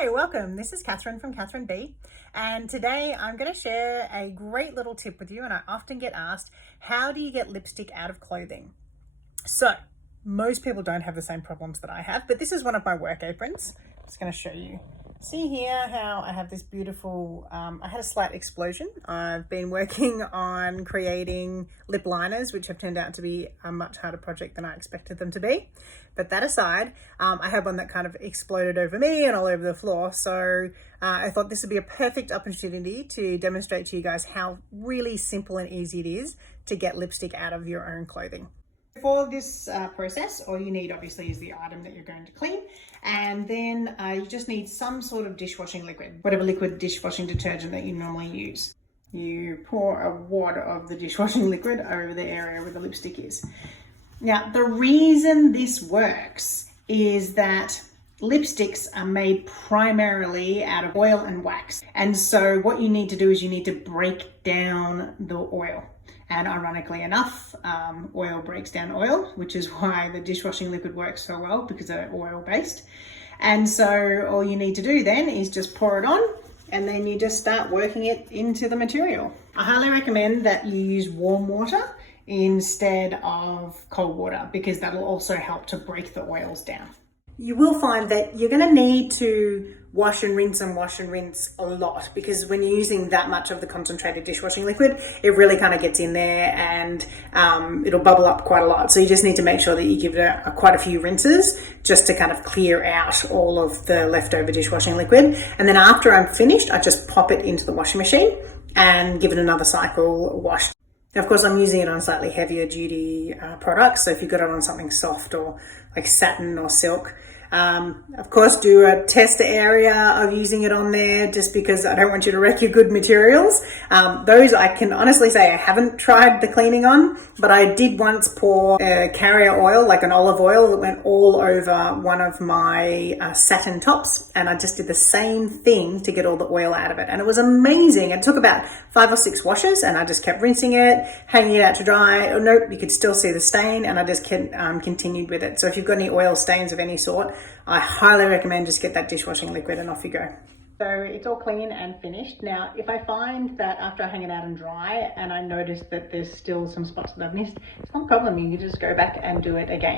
Hi, welcome. This is Catherine from Catherine B. And today I'm going to share a great little tip with you. And I often get asked, how do you get lipstick out of clothing? So most people don't have the same problems that I have, but this is one of my work aprons. I'm just going to show you. See here how I have this beautiful, I had a slight explosion. I've been working on creating lip liners, which have turned out to be a much harder project than I expected them to be. But that aside, I had one that kind of exploded over me and all over the floor. So I thought this would be a perfect opportunity to demonstrate to you guys how really simple and easy it is to get lipstick out of your own clothing. For this process, all you need obviously is the item that you're going to clean, and then you just need some sort of dishwashing liquid, whatever liquid dishwashing detergent that you normally use. You pour a wad of the dishwashing liquid over the area where the lipstick is. Now, the reason this works is that lipsticks are made primarily out of oil and wax. And so what you need to do is you need to break down the oil. And ironically enough, oil breaks down oil, which is why the dishwashing liquid works so well, because they're oil-based. And so all you need to do then is just pour it on, and then you just start working it into the material. I highly recommend that you use warm water instead of cold water, because that'll also help to break the oils down. You will find that you're going to need to wash and rinse a lot, because when you're using that much of the concentrated dishwashing liquid, it really kind of gets in there and it'll bubble up quite a lot. So you just need to make sure that you give it quite a few rinses just to kind of clear out all of the leftover dishwashing liquid. And then after I'm finished, I just pop it into the washing machine and give it another cycle wash. Now, of course, I'm using it on slightly heavier duty products. So if you've got it on something soft or like satin or silk, of course, do a test area of using it on there, just because I don't want you to wreck your good materials. Those I can honestly say I haven't tried the cleaning on, but I did once pour a carrier oil, like an olive oil, that went all over one of my satin tops, and I just did the same thing to get all the oil out of it, and it was amazing. It took about 5 or 6 washes, and I just kept rinsing it, hanging it out to dry. Oh, nope, you could still see the stain, and I just continued with it. So if you've got any oil stains of any sort, I highly recommend just get that dishwashing liquid and off you go. So it's all clean and finished. Now, if I find that after I hang it out and dry and I notice that there's still some spots that I've missed, it's not a problem. You can just go back and do it again.